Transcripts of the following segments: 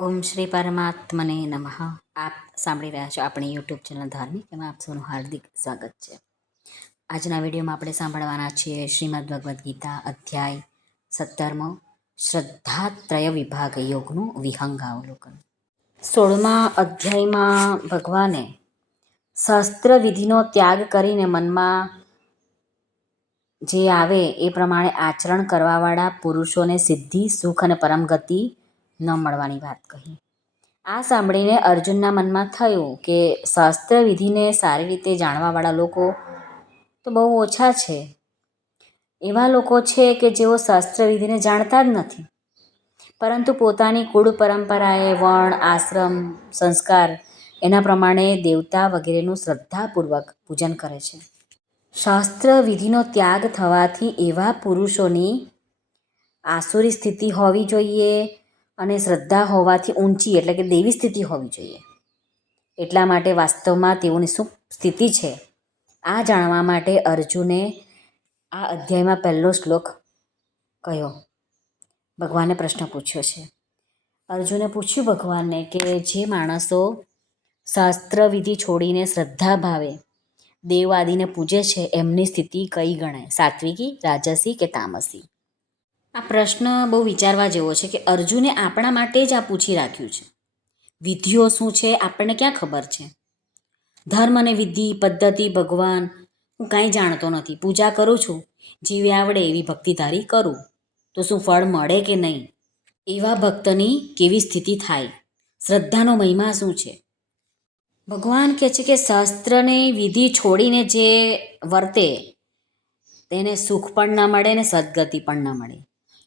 ઓમ શ્રી પરમાત્મને નમઃ. આપ સાંભળી રહ્યા છો આપણી યુટ્યુબ ચેનલ ધાર્મિક, એમાં આપ સૌનું હાર્દિક સ્વાગત છે. આજના વિડીયોમાં આપણે સાંભળવાના છીએ શ્રીમદ્ ભગવદ્ ગીતા અધ્યાય 17મો શ્રદ્ધાત્રય વિભાગ યોગનું વિહંગાવલોકન. 16મા અધ્યાયમાં ભગવાને શાસ્ત્ર વિધિનો ત્યાગ કરીને મનમાં જે આવે એ પ્રમાણે આચરણ કરવાવાળા પુરુષોને સિદ્ધિ, સુખ અને પરમ ગતિ ન મળવાની વાત કહી. આ સાંભળીને અર્જુનના મનમાં થયું કે શાસ્ત્ર વિધિને સારી રીતે જાણવાવાળા લોકો તો બહુ ઓછા છે. એવા લોકો છે કે જેઓ શાસ્ત્ર વિધિને જાણતા જ નથી, પરંતુ પોતાની કુળ પરંપરાએ વર્ણ, આશ્રમ, સંસ્કાર એના પ્રમાણે દેવતા વગેરેનું શ્રદ્ધાપૂર્વક પૂજન કરે છે. શાસ્ત્ર વિધિનો ત્યાગ થવાથી એવા પુરુષોની આસુરી સ્થિતિ હોવી જોઈએ અને શ્રદ્ધા હોવાથી ઊંચી એટલે કે દેવી સ્થિતિ હોવી જોઈએ. એટલા માટે વાસ્તવમાં તેઓની શું સ્થિતિ છે આ જાણવા માટે અર્જુને આ અધ્યાયમાં પહેલો શ્લોક કહ્યો. ભગવાને પ્રશ્ન પૂછ્યો છે. અર્જુને પૂછ્યું ભગવાનને કે જે માણસો શાસ્ત્ર વિધિ છોડીને શ્રદ્ધા ભાવે દેવ આદિને પૂજે છે એમની સ્થિતિ કઈ ગણાય, સાત્વિકી, રાજસી કે તામસી? આ પ્રશ્ન બહુ વિચારવા જેવો છે કે અર્જુને આપણા માટે જ આ પૂછી રાખ્યું છે. વિધિઓ શું છે આપણને ક્યાં ખબર છે? ધર્મ અને વિધિ, પદ્ધતિ, ભગવાન હું કાંઈ જાણતો નથી. પૂજા કરું છું, જેવી આવડે એવી ભક્તિ ધારી કરું, તો શું ફળ મળે કે નહીં? એવા ભક્તની કેવી સ્થિતિ થાય? શ્રદ્ધાનો મહિમા શું છે? ભગવાન કહે છે કે શાસ્ત્રની વિધિ છોડીને જે વર્તે તેને સુખ પણ ન મળે ને સદગતિ પણ ન મળે.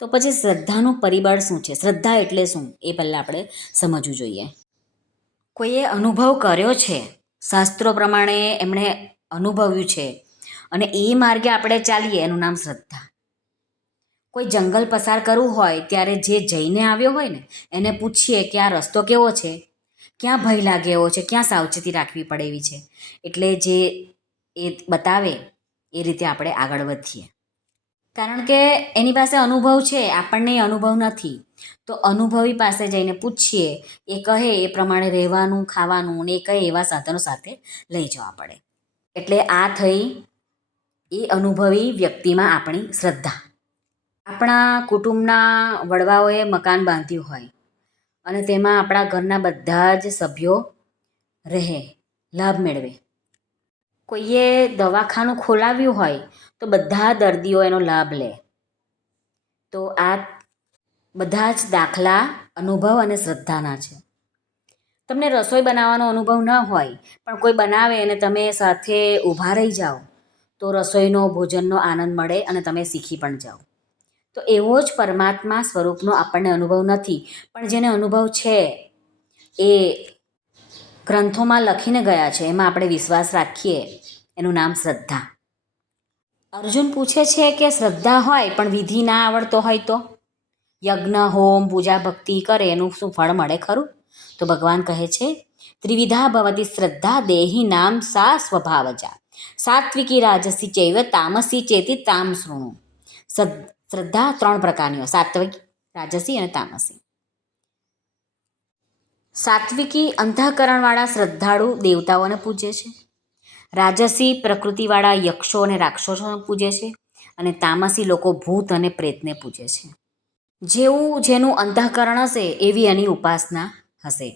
તો પછી શ્રદ્ધાનું પરિબળ શું છે? શ્રદ્ધા એટલે શું એ પહેલાં આપણે સમજવું જોઈએ. કોઈએ અનુભવ કર્યો છે, શાસ્ત્રો પ્રમાણે એમણે અનુભવ્યું છે અને એ માર્ગે આપણે ચાલીએ એનું નામ શ્રદ્ધા. કોઈ જંગલ પસાર કરવું હોય ત્યારે જે જઈને આવ્યો હોય ને એને પૂછીએ કે આ રસ્તો કેવો છે, ક્યાં ભય લાગે એવો છે, ક્યાં સાવચેતી રાખવી પડે એવી છે, એટલે જે એ બતાવે એ રીતે આપણે આગળ વધીએ. કારણ કે એની પાસે અનુભવ છે, આપણને એ અનુભવ નથી. તો અનુભવી પાસે જઈને પૂછીએ, એ કહે એ પ્રમાણે રહેવાનું, ખાવાનું ને એ કહે એવા સાધનો સાથે લઈ જવા પડે. એટલે આ થઈ એ અનુભવી વ્યક્તિમાં આપણી શ્રદ્ધા. આપણા કુટુંબના વડવાઓએ મકાન બાંધ્યું હોય અને તેમાં આપણા ઘરના બધા જ સભ્યો રહે, લાભ મેળવે. કોઈએ દવાખાનું ખોલાવ્યું હોય તો બધા દર્દીઓ એનો લાભ લે. તો આ બધા જ દાખલા અનુભવ અને શ્રદ્ધાના છે. તમને રસોઈ બનાવવાનો અનુભવ ન હોય પણ કોઈ બનાવે અને તમે સાથે ઊભા રહી જાઓ તો રસોઈનો, ભોજનનો આનંદ મળે અને તમે શીખી પણ જાઓ. તો એવો જ પરમાત્મા સ્વરૂપનો આપણને અનુભવ નથી, પણ જેને અનુભવ છે એ ગ્રંથોમાં લખીને ગયા છે, એમાં આપણે વિશ્વાસ રાખીએ, એનું નામ શ્રદ્ધા. અર્જુન પૂછે છે કે શ્રદ્ધા હોય પણ વિધિ ના આવડતો હોય તો? યજ્ઞ, હોમ, પૂજા, ભક્તિ કરે એનું શું ફળ મળે ખરું? તો ભગવાન કહે છે ત્રિવિધા ભવતી શ્રદ્ધા દેહી નામ સા સ્વભાવજા સાત્વિકી, રાજસી ચૈવ તામસી ચેતી તામ શૃણુ. શ્રદ્ધા 3 પ્રકારની હોય, સાત્વિક, રાજસી અને તામસી. સાત્વિકી અંતઃકરણવાળા શ્રદ્ધાળુ દેવતાઓને પૂજે છે. રાજસી પ્રકૃતિવાળા યક્ષો અને રાક્ષસોને પૂજે છે. અને તામસી લોકો ભૂત અને પ્રેતને પૂજે છે. જેનું અંતઃકરણ હશે એવી એની ઉપાસના હશે.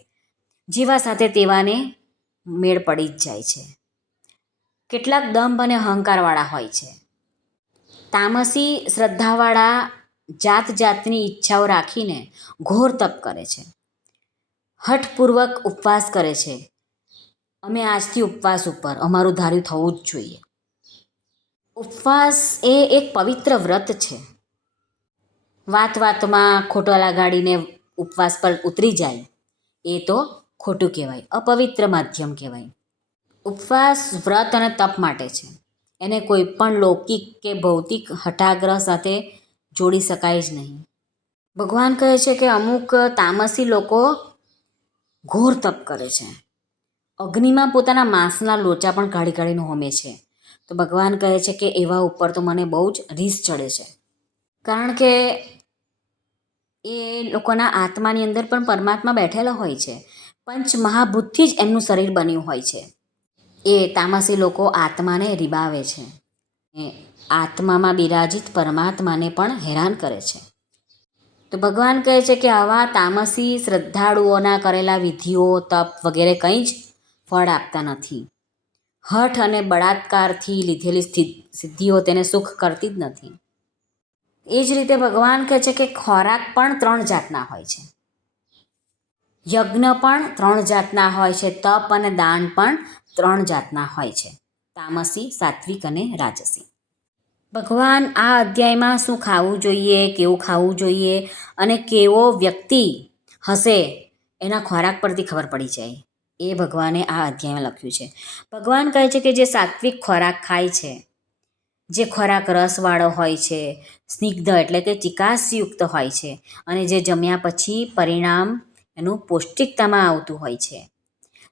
જેવા સાથે તેવાને મેળ પડી જ જાય છે. કેટલાક દંભ અને અહંકારવાળા હોય છે. તામસી શ્રદ્ધાવાળા જાત જાતની ઈચ્છાઓ રાખીને ઘોર તપ કરે છે, હઠપૂર્વક ઉપવાસ કરે છે. અમે આજથી ઉપવાસ ઉપર, અમારું ધાર્યું થવું જ જોઈએ. ઉપવાસ એ એક પવિત્ર વ્રત છે. વાત વાતમાં ખોટા લગાડીને ઉપવાસ પર ઉતરી જાય એ તો ખોટું કહેવાય, અપવિત્ર માધ્યમ કહેવાય. ઉપવાસ વ્રત અને તપ માટે છે. એને કોઈ પણ લૌકિક કે ભૌતિક હઠાગ્રહ સાથે જોડી શકાય જ નહીં. ભગવાન કહે છે કે અમુક તામસી લોકો ઘોર તપ કરે છે, અગ્નિમાં પોતાના માંસના લોચા પણ કાઢી કાઢીને હોમે છે. તો ભગવાન કહે છે કે એવા ઉપર તો મને બહુ જ રીસ ચડે છે. કારણ કે એ લોકોના આત્માની અંદર પણ પરમાત્મા બેઠેલા હોય છે. પંચ મહાભૂતથી જ એમનું શરીર બન્યું હોય છે. એ તામસી લોકો આત્માને રીબાવે છે. એ આત્મામાં બિરાજિત પરમાત્માને પણ હેરાન કરે છે. તો ભગવાન કહે છે કે આવા તામસી શ્રદ્ધાળુઓના કરેલા વિધિઓ, તપ વગેરે કંઈ જ ફળ આપતા નથી. હઠ અને બળાત્કારથી લીધેલી સિદ્ધિઓ તેને સુખ કરતી જ નથી. એ જ રીતે ભગવાન કહે છે કે ખોરાક પણ 3 જાતના હોય છે. યજ્ઞ પણ 3 જાતના હોય છે. તપ અને દાન પણ 3 જાતના હોય છે. તામસી, સાત્વિક અને રાજસી. ભગવાન આ અધ્યાયમાં શું ખાવું જોઈએ, કેવું ખાવું જોઈએ અને કેવો વ્યક્તિ હશે એના ખોરાક પરથી ખબર પડી જાય. એ ભગવાને આ અધ્યાયમાં લખ્યું છે. ભગવાન કહે છે કે જે સાત્વિક ખોરાક ખાય છે, જે ખોરાક રસવાળો હોય છે, સ્નિગ્ધ એટલે કે ચિકાસયુક્ત હોય છે અને જે જમ્યા પછી પરિણામ એનું પૌષ્ટિકતામાં આવતું હોય છે,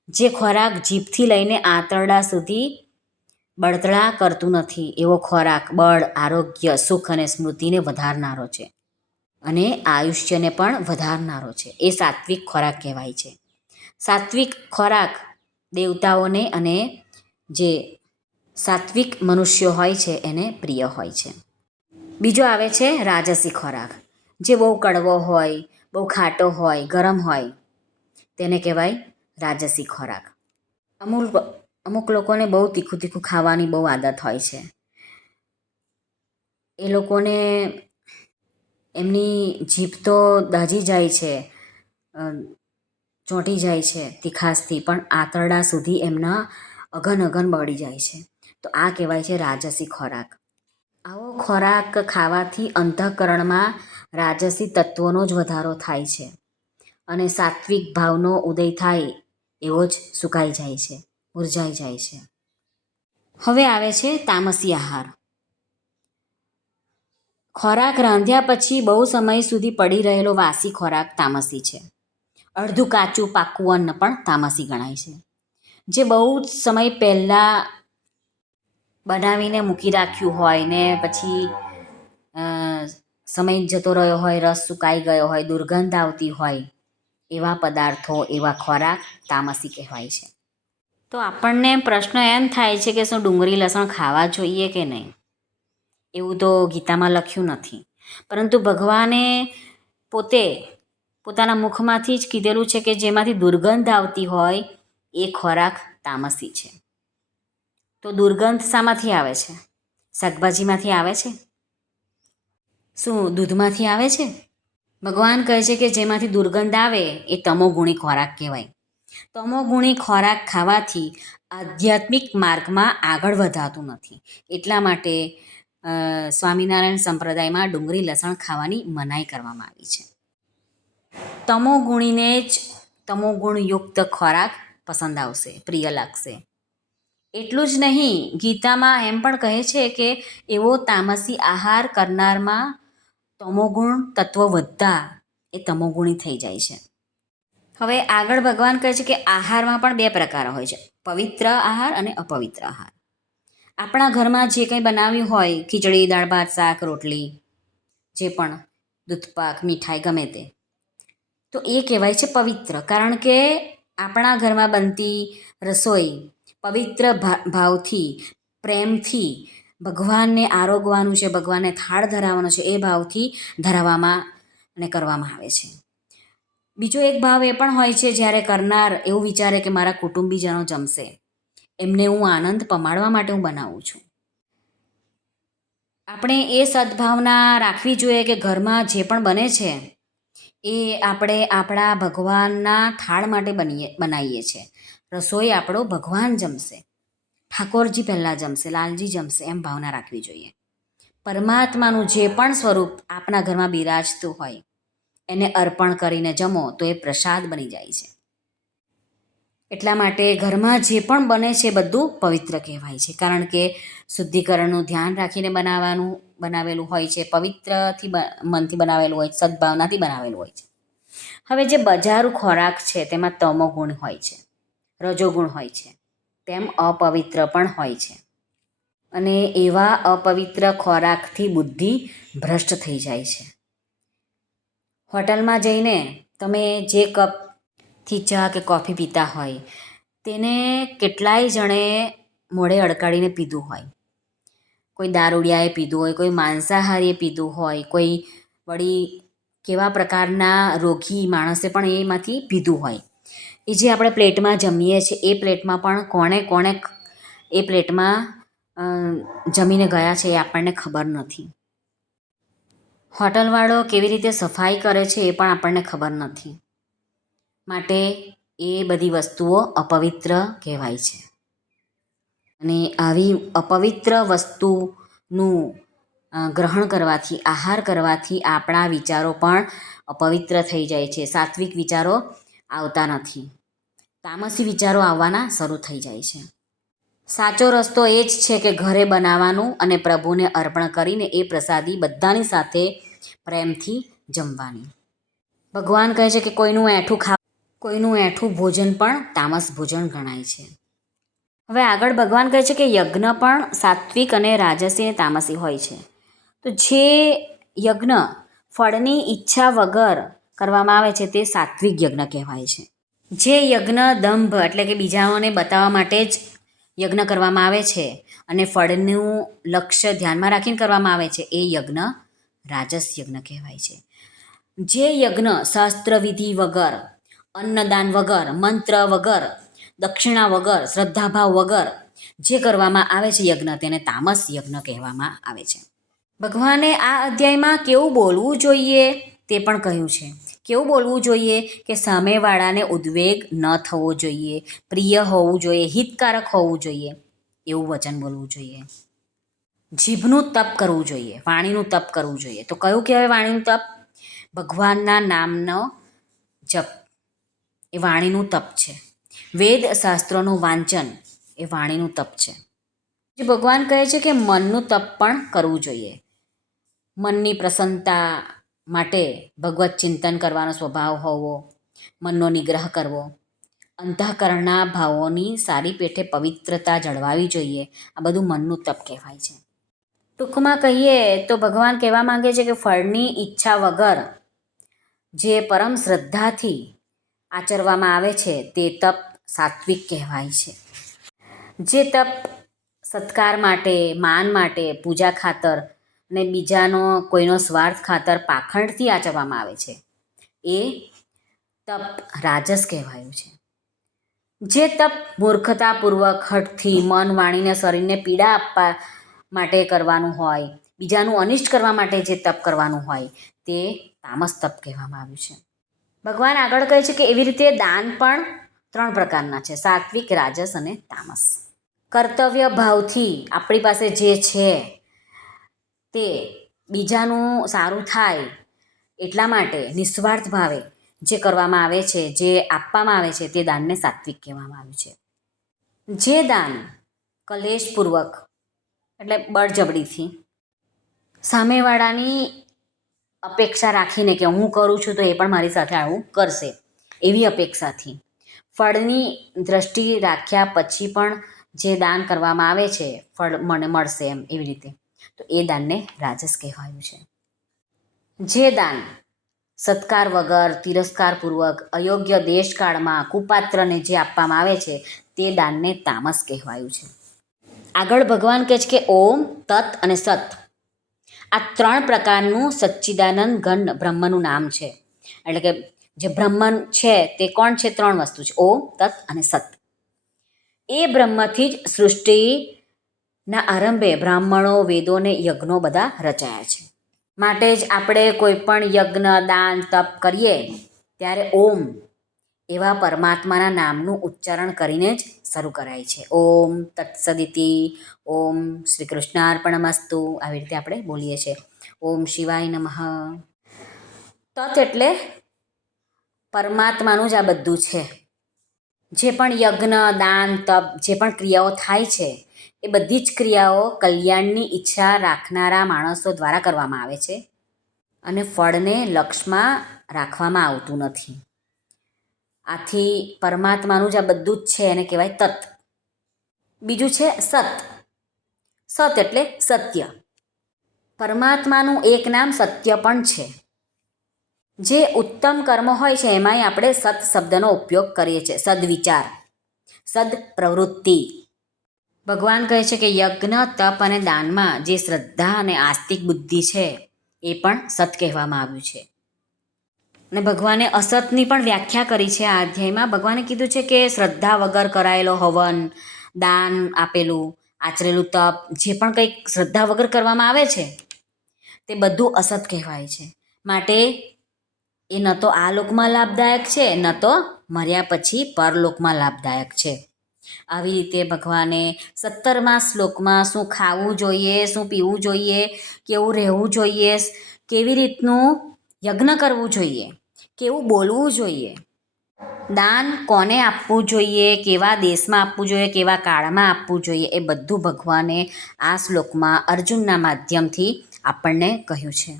જે ખોરાક જીભથી લઈને આંતરડા સુધી બળતરા કરતું નથી, એવો ખોરાક બળ, આરોગ્ય, સુખ અને સ્મૃતિને વધારનારો છે અને આયુષ્યને પણ વધારનારો છે. એ સાત્વિક ખોરાક કહેવાય છે. સાત્વિક ખોરાક દેવતાઓને અને જે સાત્વિક મનુષ્યો હોય છે એને પ્રિય હોય છે. બીજો આવે છે રાજસી ખોરાક, જે બહુ કડવો હોય, બહુ ખાટો હોય, ગરમ હોય, તેને કહેવાય રાજસી ખોરાક. અમુક લોકોને બહુ તીખું તીખું ખાવાની બહુ આદત હોય છે. એ લોકોને એમની જીભ તો દાઝી જાય છે, ચોંટી જાય છે તીખાસથી, પણ આંતરડા સુધી એમના અઘન બળી જાય છે. તો આ કહેવાય છે રાજસી ખોરાક. આવો ખોરાક ખાવાથી અંતઃકરણમાં રાજસી તત્વોનો જ વધારો થાય છે અને સાત્વિક ભાવનો ઉદય થાય એવો જ સુકાઈ જાય છે, મુરઝાઈ જાય છે. હવે આવે છે તામસી આહાર. ખોરાક રાંધ્યા પછી બહુ સમય સુધી પડી રહેલો વાસી ખોરાક તામસી છે. અડધું કાચું પાકું અન્ન પણ તામસી ગણાય છે. જે બહુ જ સમય પહેલાં બનાવીને મૂકી રાખ્યું હોય ને પછી સમય જતો રહ્યો હોય, રસ સુકાઈ ગયો હોય, દુર્ગંધ આવતી હોય, એવા પદાર્થો, એવા ખોરાક તામસી કહેવાય છે. તો આપણને પ્રશ્ન એમ થાય છે કે શું ડુંગળી લસણ ખાવા જોઈએ કે નહીં? એવું તો ગીતામાં લખ્યું નથી, પરંતુ ભગવાને પોતાના મુખમાંથી જ કીધેલું છે કે જેમાંથી દુર્ગંધ આવતી હોય એ ખોરાક તામસી છે. તો દુર્ગંધ શામાંથી આવે છે? શાકભાજીમાંથી આવે છે? શું દૂધમાંથી આવે છે? ભગવાન કહે છે કે જેમાંથી દુર્ગંધ આવે એ તમોગુણી ખોરાક કહેવાય. તમોગુણી ખોરાક ખાવાથી આધ્યાત્મિક માર્ગમાં આગળ વધાતું નથી. એટલા માટે સ્વામિનારાયણ સંપ્રદાયમાં ડુંગળી લસણ ખાવાની મનાઈ કરવામાં આવી છે. તમોગુણીને જ તમોગુણયુક્ત ખોરાક પસંદ આવશે, પ્રિય લાગશે. એટલું જ નહીં, ગીતામાં એમ પણ કહે છે કે એવો તામસી આહાર કરનારમાં તમોગુણ તત્વ વધતા એ તમોગુણી થઈ જાય છે. હવે આગળ ભગવાન કહે છે કે આહારમાં પણ 2 પ્રકાર હોય છે, પવિત્ર આહાર અને અપવિત્ર આહાર. આપણા ઘરમાં જે કંઈ બનાવ્યું હોય, ખીચડી, દાળ ભાત, શાક, રોટલી, જે પણ દૂધપાક, મીઠાઈ, ગમે તે, તો એ કહેવાય છે પવિત્ર. કારણ કે આપણા ઘરમાં બનતી રસોઈ પવિત્ર ભાવથી, પ્રેમથી ભગવાનને આરોગવાનું છે, ભગવાનને થાળ ધરાવવાનો છે, એ ભાવથી ધરાવવામાં અને કરવામાં આવે છે. બીજો એક ભાવ એ પણ હોય છે જ્યારે કરનાર એવું વિચારે કે મારા કુટુંબીજનો જમશે, એમને હું આનંદ પમાડવા માટે હું બનાવું છું. આપણે એ સદ્ભાવના રાખવી જોઈએ કે ઘરમાં જે પણ બને છે એ આપણે આપણા ભગવાનના થાળ માટે બનાવીએ છીએ. રસોઈ આપણો ભગવાન જમશે, ઠાકોરજી પહેલાં જમશે, લાલજી જમશે, એમ ભાવના રાખવી જોઈએ. પરમાત્માનું જે પણ સ્વરૂપ આપણા ઘરમાં બિરાજતું હોય એને અર્પણ કરીને જમો તો એ પ્રસાદ બની જાય છે. એટલા માટે ઘરમાં જે પણ બને છે બધું પવિત્ર કહેવાય છે, કારણ કે શુદ્ધિકરણનું ધ્યાન રાખીને બનાવેલું હોય છે, પવિત્રથી મનથી બનાવેલું હોય છે, સદ્ભાવનાથી બનાવેલું હોય છે. હવે જે બજારું ખોરાક છે તેમાં તમોગુણ હોય છે, રજોગુણ હોય છે, તેમ અપવિત્ર પણ હોય છે અને એવા અપવિત્ર ખોરાકથી બુદ્ધિ ભ્રષ્ટ થઈ જાય છે. હોટલમાં જઈને તમે જે કપથી ચા કે કોફી પીતા હોય તેને કેટલાય જણે મોઢે અડકાડીને પીધું હોય. કોઈ દારૂડિયાએ પીધું હોય, કોઈ માંસાહારીએ પીધું હોય, કોઈ વળી કેવા પ્રકારના રોગી માણસે પણ એમાંથી પીધું હોય. એ જે આપણે પ્લેટમાં જમીએ છીએ એ પ્લેટમાં પણ કોણે કોણે એ પ્લેટમાં જમીને ગયા છે એ આપણને ખબર નથી. હોટલવાળો કેવી રીતે સફાઈ કરે છે એ પણ આપણને ખબર નથી. માટે એ બધી વસ્તુઓ અપવિત્ર કહેવાય છે. અને આવી અપવિત્ર વસ્તુનું ગ્રહણ કરવાથી, આહાર કરવાથી આપણા વિચારો પણ અપવિત્ર થઈ જાય છે. સાત્વિક વિચારો આવતા નથી, તામસી વિચારો આવવાના શરૂ થઈ જાય છે. સાચો રસ્તો એ જ છે કે ઘરે બનાવવાનું અને પ્રભુને અર્પણ કરીને એ પ્રસાદી બધાની સાથે પ્રેમથી જમવાની. ભગવાન કહે છે કે કોઈનું એઠું ભોજન પણ તામસ ભોજન ગણાય છે. હવે આગળ ભગવાન કહે છે કે યજ્ઞ પણ સાત્વિક અને રાજસી અને તામસી હોય છે. તો જે યજ્ઞ ફળની ઈચ્છા વગર કરવામાં આવે છે તે સાત્વિક યજ્ઞ કહેવાય છે. જે યજ્ઞ દંભ એટલે કે બીજાઓને બતાવવા માટે જ યજ્ઞ કરવામાં આવે છે અને ફળનું લક્ષ્ય ધ્યાનમાં રાખીને કરવામાં આવે છે એ યજ્ઞ રાજસ યજ્ઞ કહેવાય છે. જે યજ્ઞ શાસ્ત્રવિધિ વગર, અન્નદાન વગર, મંત્ર વગર, દક્ષિણા વગર, શ્રદ્ધાભાવ વગર જે કરવામાં આવે છે યજ્ઞ તેને તામસ યજ્ઞ કહેવામાં આવે છે. ભગવાને આ અધ્યાયમાં કેવું બોલવું જોઈએ તે પણ કહ્યું છે. કેવું બોલવું જોઈએ કે સામેવાળાને ઉદ્વેગ ન થવો જોઈએ, પ્રિય હોવું જોઈએ, હિતકારક હોવું જોઈએ એવું વચન બોલવું જોઈએ. જીભનું તપ કરવું જોઈએ, વાણીનું તપ કરવું જોઈએ. તો કયું કહેવાય વાણીનું તપ? ભગવાનના નામનો જપ એ વાણીનું તપ છે. વેદ શાસ્ત્રોનું વાંચન એ વાણીનું તપ છે. જે ભગવાન કહે છે કે મનનું તપ પણ કરવું જોઈએ. મનની પ્રસન્નતા માટે ભગવત ચિંતન કરવાનો સ્વભાવ હોવો, મનનો નિગ્રહ કરવો, અંતઃકરણના ભાવોની સારી પેઠે પવિત્રતા જળવાવી જોઈએ. આ બધું મનનું તપ કહેવાય છે. ટૂંકમાં કહીએ તો ભગવાન કહેવા માંગે છે કે ફળની ઈચ્છા વગર જે પરમ શ્રદ્ધાથી આચરવામાં આવે છે તે તપ સાત્વિક કહેવાય છે. જે તપ સત્કાર માટે, માન માટે, પૂજા ખાતર અને બીજાનો કોઈનો સ્વાર્થ ખાતર પાખંડથી આચરવામાં આવે છે એ તપ રાજસ કહેવાયું છે. જે તપ મૂર્ખતાપૂર્વક, હઠથી, મન, વાણીને, શરીરને પીડા આપવા માટે કરવાનું હોય, બીજાનું અનિષ્ટ કરવા માટે જે તપ કરવાનું હોય તે તામસ તપ કહેવામાં આવ્યું છે. ભગવાન આગળ કહે છે કે એવી રીતે દાન પણ 3 પ્રકારના છે: સાત્વિક, રાજસ અને તામસ. કર્તવ્ય ભાવથી આપણી પાસે જે છે તે બીજાનું સારું થાય એટલા માટે નિસ્વાર્થ ભાવે જે કરવામાં આવે છે, જે આપવામાં આવે છે તે દાનને સાત્વિક કહેવામાં આવ્યું છે. જે દાન કલેશપૂર્વક એટલે બળજબરીથી સામેવાળાની અપેક્ષા રાખીને કે હું કરું છું તો એ પણ મારી સાથે આવું કરશે એવી અપેક્ષાથી, ફળની દ્રષ્ટિ રાખ્યા પછી પણ જે દાન કરવામાં આવે છે ફળ મને મળશે એમ એવી રીતે, તો એ દાનને રાજસ કહેવાયું છે. જે દાન સત્કાર વગર, તિરસ્કારપૂર્વક, અયોગ્ય દેશકાળમાં કુપાત્રને જે આપવામાં આવે છે તે દાનને તામસ કહેવાયું છે. આગળ ભગવાન કહે છે કે ઓમ, તત અને સત આ 3 પ્રકારનું સચ્ચિદાનંદ ઘન બ્રહ્મનું નામ છે. એટલે કે જે બ્રહ્મન છે તે કોણ છે? 3 વસ્તુ છે: ઓમ, તત અને સત. એ બ્રહ્મથી જ સૃષ્ટિના આરંભે બ્રાહ્મણો, વેદો ને યજ્ઞો બધા રચાયા છે. માટે જ આપણે કોઈ પણ યજ્ઞ, દાન, તપ કરીએ ત્યારે ઓમ એવા પરમાત્માના નામનું ઉચ્ચારણ કરીને જ શરૂ કરાય છે. ઓમ તત્સદિતિ, ઓમ શ્રી કૃષ્ણાર્પણમસ્તુ આવી રીતે આપણે બોલીએ છીએ. ઓમ શિવાય નમઃ. તત એટલે પરમાત્માનું જ આ બધું છે. જે પણ યજ્ઞ, દાન, તપ જે પણ ક્રિયાઓ થાય છે એ બધી જ ક્રિયાઓ કલ્યાણની ઈચ્છા રાખનારા માણસો દ્વારા કરવામાં આવે છે અને ફળને લક્ષમાં રાખવામાં આવતું નથી. આથી પરમાત્માનું જ આ બધું જ છે એને કહેવાય તત. બીજું છે સત. સત એટલે સત્ય. પરમાત્માનું એક નામ સત્ય પણ છે. જે ઉત્તમ કર્મ હોય છે એમાંય આપણે સત શબ્દનો ઉપયોગ કરીએ છીએ. સદવિચાર, સદપ્રવૃત્તિ. ભગવાન કહે છે કે યજ્ઞ, તપ અને દાનમાં જે શ્રદ્ધા અને આસ્તિક બુદ્ધિ છે એ પણ સત કહેવામાં આવ્યું છે. અને ભગવાને અસતની પણ વ્યાખ્યા કરી છે. આ અધ્યાયમાં ભગવાને કીધું છે કે શ્રદ્ધા વગર કરાયેલો હવન, દાન આપેલું, આચરેલું તપ, જે પણ કંઈક શ્રદ્ધા વગર કરવામાં આવે છે તે બધું અસત કહેવાય છે. માટે એ ન તો આ લોકમાં લાભદાયક છે, ન તો મર્યા પછી પરલોકમાં લાભદાયક છે. આવી રીતે ભગવાને 17મા શ્લોકમાં શું ખાવું જોઈએ, શું પીવું જોઈએ, કેવું રહેવું જોઈએ, કેવી રીતનું યજ્ઞ કરવું જોઈએ, કેવું બોલવું જોઈએ, દાન કોને આપવું જોઈએ, કેવા દેશમાં આપવું જોઈએ, કેવા કાળમાં આપવું જોઈએ, એ બધું ભગવાને આ શ્લોકમાં અર્જુનના માધ્યમથી આપણને કહ્યું છે.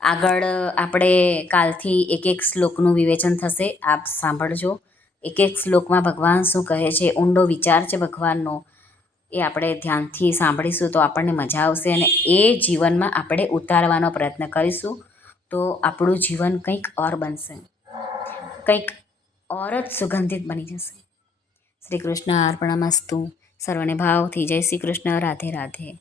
આગળ આપણે કાલથી એક એક શ્લોકનું વિવેચન થશે. આપ સાંભળજો. એક એક શ્લોકમાં ભગવાન શું કહે છે, ઊંડો વિચાર છે ભગવાનનો, એ આપણે ધ્યાનથી સાંભળીશું તો આપણને મજા આવશે અને એ જીવનમાં આપણે ઉતારવાનો પ્રયત્ન કરીશું તો આપણું જીવન કંઈક ઓર બનશે, કંઈક ઓર જ સુગંધિત બની જશે. શ્રી કૃષ્ણ અર્પણમસ્તુ. સર્વને ભાવથી જય શ્રી કૃષ્ણ. રાધે રાધે.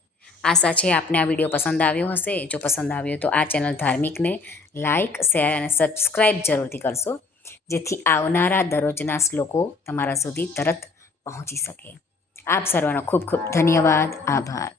આશા છે આપને આ વિડીયો પસંદ આવ્યો હશે. જો પસંદ આવ્યો તો આ ચેનલ ધાર્મિકને લાઇક, શેર અને સબસ્ક્રાઈબ જરૂરથી કરશો, જેથી આવનારા દરરોજના શ્લોકો તમારા સુધી તરત પહોંચી શકે. આપ સર્વનો ખૂબ ખૂબ ધન્યવાદ. આભાર.